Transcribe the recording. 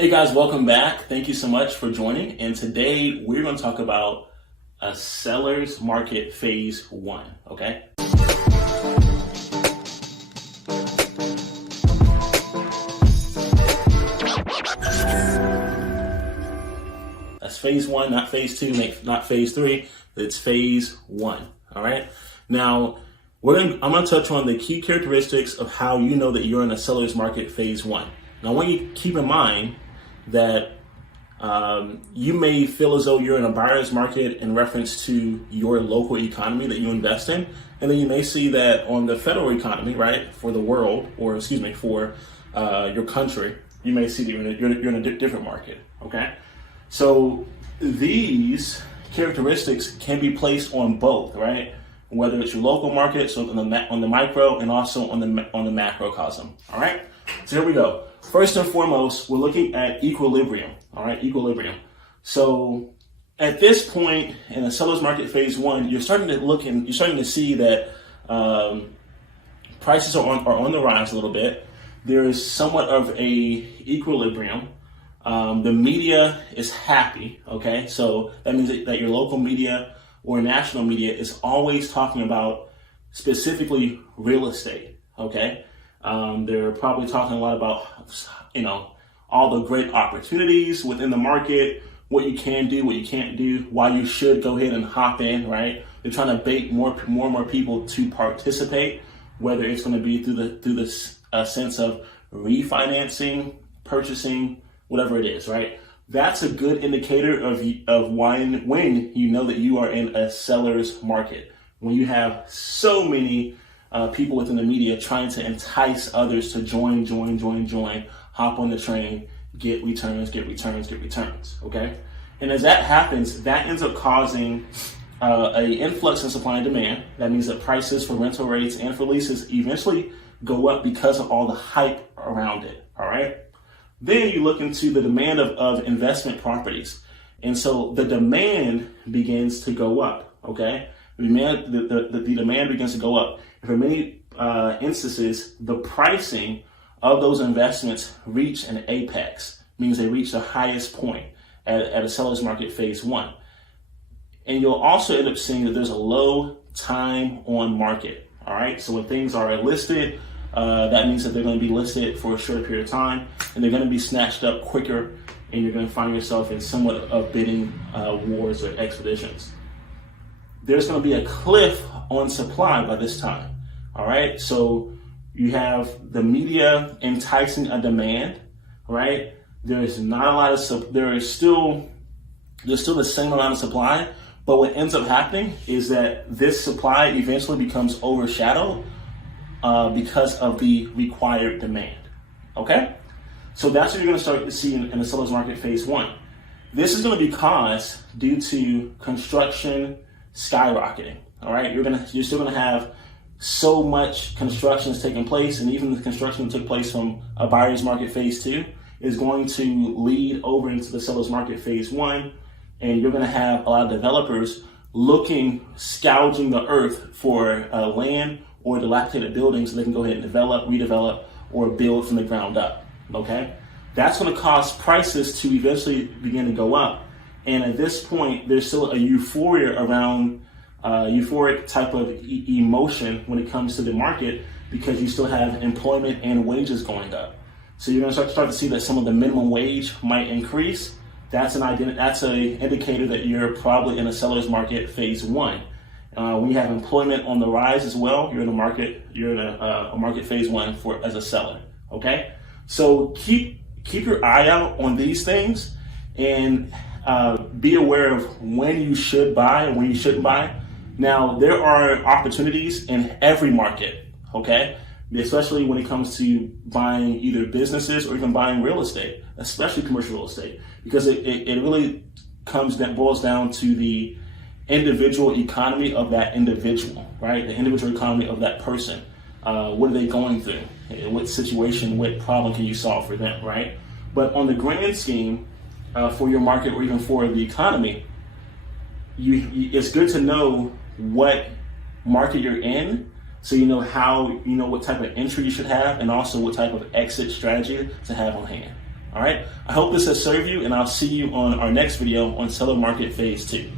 Hey guys, welcome back. Thank you so much for joining. And today we're going to talk about a seller's market phase one, okay? That's phase one, not phase two, not phase three. It's phase one, all right? Now, I'm going to touch on the key characteristics of how you know that you're in a seller's market phase one. Now, I want you to keep in mind that you may feel as though you're in a buyer's market in reference to your local economy that you invest in. And then you may see that on the federal economy, right, for the world, or for your country, you may see that you're in a different market, okay? So these characteristics can be placed on both, right? Whether it's your local market, so on the micro, and also on the macrocosm, all right? So here we go. First and foremost, we're looking at equilibrium, all right, equilibrium. So at this point in the seller's market phase one, you're starting to see that prices are on the rise a little bit. There is somewhat of a equilibrium. The media is happy, okay? So that means that your local media or national media is always talking about specifically real estate, okay? They're probably talking a lot about, all the great opportunities within the market, what you can do, what you can't do, why you should go ahead and hop in, right? They're trying to bait more and more people to participate, whether it's going to be through this sense of refinancing, purchasing, whatever it is, right? That's a good indicator of when you know that you are in a seller's market. When you have so many people within the media trying to entice others to join, hop on the train, get returns, okay? And as that happens, that ends up causing an influx in supply and demand. That means that prices for rental rates and for leases eventually go up because of all the hype around it, all right? Then you look into the demand of investment properties. And so the demand begins to go up, okay? The demand begins to go up. And for many instances, the pricing of those investments reach an apex, means they reach the highest point at a seller's market phase one. And you'll also end up seeing that there's a low time on market, all right? So when things are listed, that means that they're going to be listed for a shorter period of time, and they're going to be snatched up quicker, and you're going to find yourself in somewhat of bidding wars or expeditions. There's going to be a cliff on supply by this time, all right? So you have the media enticing a demand, right? There's not a lot of, there's still the same amount of supply, but what ends up happening is that this supply eventually becomes overshadowed because of the required demand, okay? So that's what you're going to start to see in the seller's market phase one. This is going to be caused due to construction skyrocketing, all right? You're still going to have so much construction is taking place, and even the construction that took place from a buyer's market phase two is going to lead over into the seller's market phase one, and you're going to have a lot of developers gouging the earth for land or dilapidated buildings so they can go ahead and develop, redevelop, or build from the ground up, okay? That's going to cause prices to eventually begin to go up. And at this point, there's still a euphoria around euphoric type of emotion when it comes to the market because you still have employment and wages going up. So you're going to start to see that some of the minimum wage might increase. That's an indicator that you're probably in a seller's market phase one. When you have employment on the rise as well, you're in a market phase one as a seller. Okay, so keep your eye out on these things and be aware of when you should buy and when you shouldn't buy. Now, there are opportunities in every market, okay? Especially when it comes to buying either businesses or even buying real estate, especially commercial real estate, because it really boils down to the individual economy of that individual, right? The individual economy of that person. What are they going through? What situation, what problem can you solve for them, right? But on the grand scheme, for your market or even for the economy, it's good to know what market you're in, so you know what type of entry you should have, and also what type of exit strategy to have on hand. All right. I hope this has served you, and I'll see you on our next video on seller market phase 2.